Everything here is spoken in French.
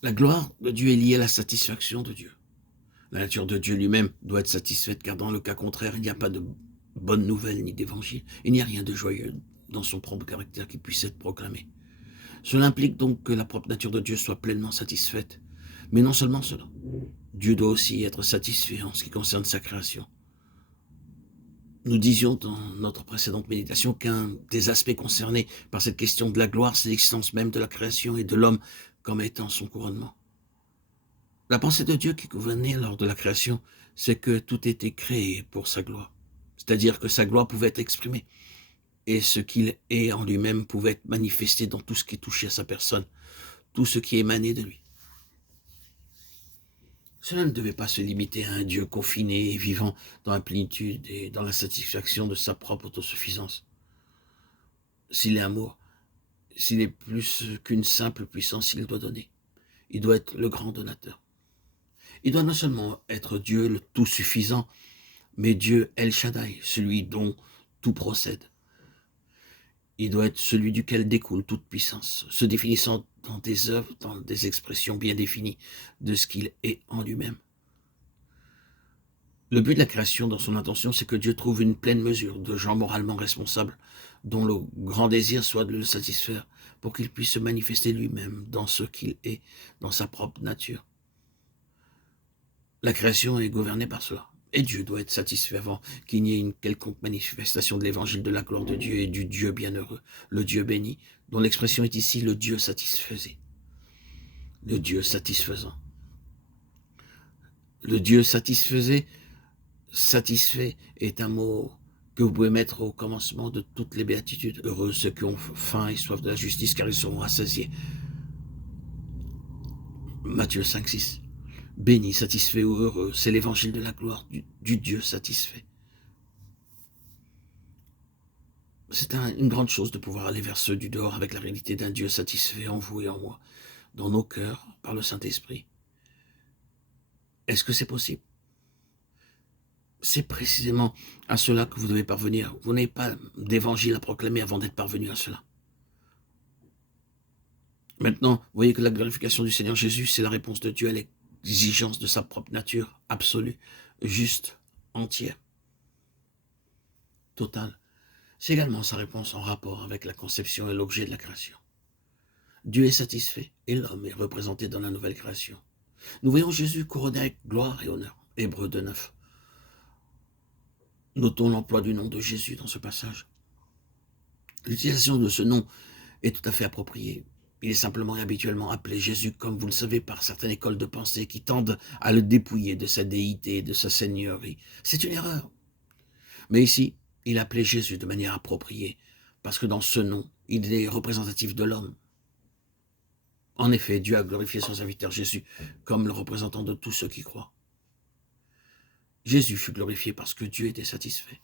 La gloire de Dieu est liée à la satisfaction de Dieu. La nature de Dieu lui-même doit être satisfaite, car dans le cas contraire, il n'y a pas de bonne nouvelle ni d'évangile. Il n'y a rien de joyeux dans son propre caractère qui puisse être proclamé. Cela implique donc que la propre nature de Dieu soit pleinement satisfaite. Mais non seulement cela. Dieu doit aussi être satisfait en ce qui concerne sa création. Nous disions dans notre précédente méditation qu'un des aspects concernés par cette question de la gloire, c'est l'existence même de la création et de l'homme comme étant son couronnement. La pensée de Dieu qui gouvernait lors de la création, c'est que tout était créé pour sa gloire. C'est-à-dire que sa gloire pouvait être exprimée et ce qu'il est en lui-même pouvait être manifesté dans tout ce qui touchait à sa personne, tout ce qui émanait de lui. Cela ne devait pas se limiter à un Dieu confiné et vivant dans la plénitude et dans la satisfaction de sa propre autosuffisance. S'il est amour, s'il est plus qu'une simple puissance, il doit donner. Il doit être le grand donateur. Il doit non seulement être Dieu le tout suffisant, mais Dieu El Shaddai, celui dont tout procède. Il doit être celui duquel découle toute puissance, se définissant dans des œuvres, dans des expressions bien définies de ce qu'il est en lui-même. Le but de la création dans son intention, c'est que Dieu trouve une pleine mesure de gens moralement responsables, dont le grand désir soit de le satisfaire, pour qu'il puisse se manifester lui-même dans ce qu'il est, dans sa propre nature. La création est gouvernée par cela. Et Dieu doit être satisfait avant qu'il n'y ait une quelconque manifestation de l'évangile de la gloire de Dieu et du Dieu bienheureux, le Dieu béni, dont l'expression est ici le Dieu satisfaisait, le Dieu satisfaisant. Le Dieu satisfaisait, satisfait est un mot que vous pouvez mettre au commencement de toutes les béatitudes. Heureux ceux qui ont faim et soif de la justice, car ils seront rassasiés. Matthieu 5, 6. Béni, satisfait ou heureux, c'est l'évangile de la gloire du Dieu satisfait. C'est une grande chose de pouvoir aller vers ceux du dehors avec la réalité d'un Dieu satisfait en vous et en moi, dans nos cœurs, par le Saint-Esprit. Est-ce que c'est possible? C'est précisément à cela que vous devez parvenir. Vous n'avez pas d'évangile à proclamer avant d'être parvenu à cela. Maintenant, vous voyez que la glorification du Seigneur Jésus, c'est la réponse de Dieu à l'exigence de sa propre nature, absolue, juste, entière, totale. C'est également sa réponse en rapport avec la conception et l'objet de la création. Dieu est satisfait et l'homme est représenté dans la nouvelle création. Nous voyons Jésus couronné avec gloire et honneur. Hébreux 2:9. Notons l'emploi du nom de Jésus dans ce passage. L'utilisation de ce nom est tout à fait appropriée. Il est simplement et habituellement appelé Jésus, comme vous le savez, par certaines écoles de pensée qui tendent à le dépouiller de sa déité et de sa seigneurie. C'est une erreur. Mais ici, il est appelé Jésus de manière appropriée, parce que dans ce nom, il est représentatif de l'homme. En effet, Dieu a glorifié son serviteur Jésus comme le représentant de tous ceux qui croient. Jésus fut glorifié parce que Dieu était satisfait.